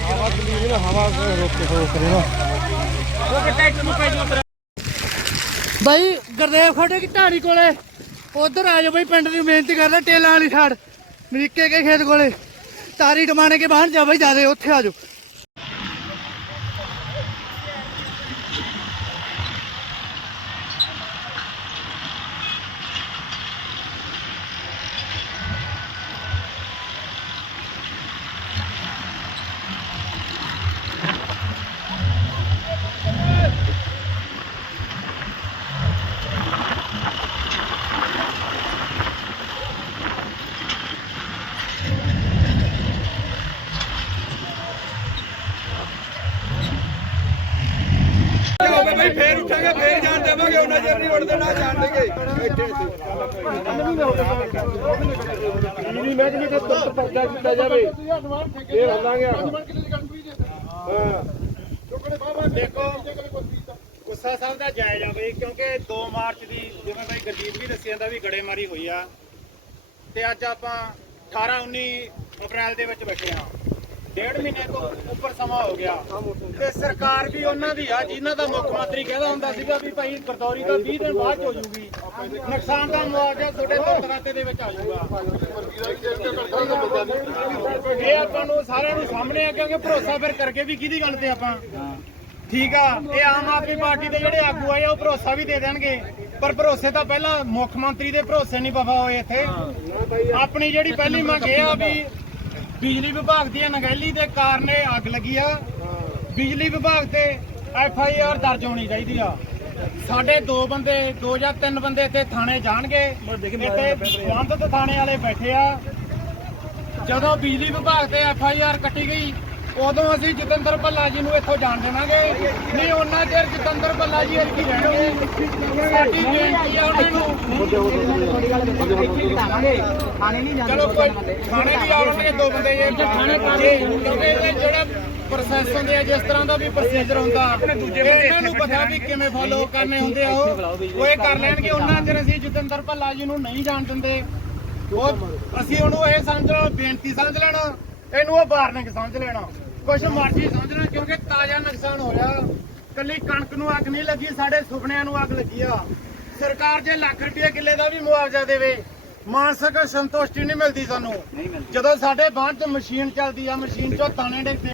ਚੱਲੀ ਨਾ ਹਵਾ ਰੋਕ ਕੇ ਹੋ ਕਰੇ ਨਾ ਬਾਈ ਗੁਰਦੇਵ ਖੋਡੇ ਕੀ ਢਾਣੀ ਕੋਲੇ? ਉਧਰ ਆ ਜਾਓ ਬਾਈ, ਪਿੰਡ ਦੀ ਬੇਨਤੀ ਕਰਦਾ ਟੇਲਾਂ ਵਾਲੀ ਛਾੜ ਮਰੀਕੇ ਕੇ ਖੇਤ ਕੋਲੇ। ਤਾਰੀ ਟਮਾਣੇ ਕੇ ਬਾਹਰ ਜਾ ਬਾਈ ਜਾਦੇ ਉੱਥੇ ਆ ਜਾਓ। ਹੋਵੇ ਬਈ ਫੇਰ ਉੱਠਾਂਗੇ ਫੇਰ ਜਾਣ ਦੇਵਾਂਗੇ ਉਹਨਾਂ ਚਿਰ ਨਹੀਂ ਉੱਠਦੇ ਨਾ ਜਾਣ ਦੇਗੇ ਕਾਨੂੰਨੀ ਮਹਿਕਮੇ ਦੇ ਤੁਰਤ ਪਰਚਾ ਕੀਤਾ ਜਾਵੇ ਫੇਰ ਹੱਲਾਂਗੇ ਦੇਖੋ ਗੁੱਸਾ ਸਾਹਿਬ ਦਾ ਜਾਇਜ਼ ਆ ਬਈ ਕਿਉਂਕਿ 2 ਮਾਰਚ ਦੀ ਜਿਵੇਂ ਬਾਈ ਗੁਰਜੀਤ ਵੀ ਦੱਸੀ ਜਾਂਦਾ ਵੀ ਗੜੇਮਾਰੀ ਹੋਈ ਆ ਤੇ ਅੱਜ ਆਪਾਂ 18 19 ਅਪ੍ਰੈਲ ਦੇ ਵਿੱਚ ਬੈਠੇ ਹਾਂ। ਡੇਢ ਮਹੀਨੇ ਤੋਂ ਉੱਪਰ ਸਮਾਂ ਹੋ ਗਿਆ। ਤੇ ਸਰਕਾਰ ਵੀ ਉਹਨਾਂ ਦੀ ਆ, ਜਿਨ੍ਹਾਂ ਦਾ ਮੁੱਖ ਮੰਤਰੀ ਕਹਿੰਦਾ ਹੁੰਦਾ ਸੀਗਾ ਵੀ ਭਾਈ ਗਰਦੌਰੀ ਤਾਂ 20 ਦਿਨ ਬਾਅਦ ਹੋ ਜੂਗੀ। ਨੁਕਸਾਨ ਦਾ ਮੁਆਵਜ਼ਾ ਤੁਹਾਡੇ ਖਾਤੇ ਦੇ ਵਿੱਚ ਆ ਜਾਊਗਾ। ਇਹ ਆਪਾਂ ਨੂੰ ਸਾਰਿਆਂ ਨੂੰ ਸਾਹਮਣੇ ਆ, ਕਿਉਂਕਿ ਭਰੋਸਾ ਫਿਰ ਕਰਕੇ ਵੀ ਕਿਹਦੀ ਗੱਲ ਤੇ ਆਪਾਂ? ਠੀਕ ਆ, ਇਹ ਆਮ ਆਦਮੀ ਪਾਰਟੀ ਦੇ ਜਿਹੜੇ ਆਗੂ ਆਏ ਉਹ ਭਰੋਸਾ ਵੀ ਦੇ ਦੇਣਗੇ। ਪਰ ਭਰੋਸੇ ਤਾਂ ਪਹਿਲਾਂ ਮੁੱਖ ਮੰਤਰੀ ਦੇ ਭਰੋਸੇ ਨਹੀਂ ਵਫਾ ਹੋਏ ਇੱਥੇ। ਆਪਣੀ ਜਿਹੜੀ ਪਹਿਲੀ ਮੰਗ ਇਹ ਆ ਵੀ ਬਿਜਲੀ ਵਿਭਾਗ ਦੀ ਅਣਗਹਿਲੀ ਦੇ ਕਾਰਨ ਇਹ ਅੱਗ ਲੱਗੀ ਆ। ਬਿਜਲੀ ਵਿਭਾਗ ਤੇ ਐਫ ਆਈ ਆਰ ਦਰਜ ਹੋਣੀ ਚਾਹੀਦੀ ਆ। ਸਾਡੇ ਦੋ ਬੰਦੇ ਦੋ ਜਾਂ ਤਿੰਨ ਬੰਦੇ ਇੱਥੇ ਥਾਣੇ ਜਾਣਗੇ। ਇੱਥੇ ਬੰਦ ਥਾਣੇ ਵਾਲੇ ਬੈਠੇ ਆ। ਜਦੋਂ ਬਿਜਲੀ ਵਿਭਾਗ ਤੇ ਐਫ ਆਈ ਆਰ ਕੱਟੀ ਗਈ ਉਦੋਂ ਅਸੀਂ ਜਤਿੰਦਰ ਭੱਲਾ ਜੀ ਨੂੰ ਇੱਥੋਂ ਜਾਣ ਦੇਵਾਂਗੇ। ਨਹੀਂ ਉਹਨਾਂ ਚਿਰ ਜਤਿੰਦਰ ਭੱਲਾ ਜੀ ਇੱਥੇ ਰਹਿਣਗੇ। ਸਾਡੀ ਬੇਨਤੀ ਆ ਉਹਨਾਂ ਨੂੰ। ਚਲੋ ਕੋਈ ਥਾਣੇ ਵੀ ਆਉਣਗੇ ਦੋ ਬੰਦੇ ਜੇ। ਥਾਣੇ ਕਿਉਂਕਿ ਇਹ ਜਿਹੜਾ ਪ੍ਰੋਸੈਸ ਹੁੰਦੇ ਆ ਜਿਸ ਤਰ੍ਹਾਂ ਦਾ ਵੀ ਪ੍ਰੋਸੀਜਰ ਹੁੰਦਾ ਇਹਨਾਂ ਨੂੰ ਪਤਾ ਵੀ ਕਿਵੇਂ ਫਾਲੋ ਕਰਨੇ ਹੁੰਦੇ ਆ ਉਹ। ਉਹ ਇਹ ਕਰ ਲੈਣਗੇ। ਉਹਨਾਂ ਚਿਰ ਅਸੀਂ ਜਤਿੰਦਰ ਭੱਲਾ ਜੀ ਨੂੰ ਨਹੀਂ ਜਾਣ ਦਿੰਦੇ। ਉਹ ਅਸੀਂ ਉਹਨੂੰ ਇਹ ਸਮਝ ਲੈਣਾ ਬੇਨਤੀ ਸਮਝ ਲੈਣਾ। ਇਹਨੂੰ ਉਹ ਵਾਰਨਿੰਗ ਸਮਝ ਲੈਣਾ। ਕੁਛ ਮਰਜ਼ੀ ਸਮਝ ਲੈਣਾ ਕਿਉਂਕਿ ਤਾਜ਼ਾ ਨੁਕਸਾਨ ਹੋਇਆ ਕੱਲੀ ਕਣਕ ਨੂੰ ਅੱਗ ਨਹੀਂ ਲੱਗੀ ਸਾਡੇ ਸੁਪਨਿਆਂ ਨੂੰ ਅੱਗ ਲੱਗੀ ਆ। ਸਰਕਾਰ ਜੇ ਲੱਖ ਰੁਪਏ ਕਿੱਲੇ ਦਾ ਵੀ ਮੁਆਵਜ਼ਾ ਦੇਵੇ ਮਾਨਸਿਕ ਸੰਤੁਸ਼ਟੀ ਨਹੀਂ ਮਿਲਦੀ ਸਾਨੂੰ। ਜਦੋਂ ਸਾਡੇ ਬਾਂਹ 'ਚ ਮਸ਼ੀਨ ਚੱਲਦੀ ਆ ਮਸ਼ੀਨ 'ਚੋਂ ਦਾਣੇ ਡਿੱਗਦੇ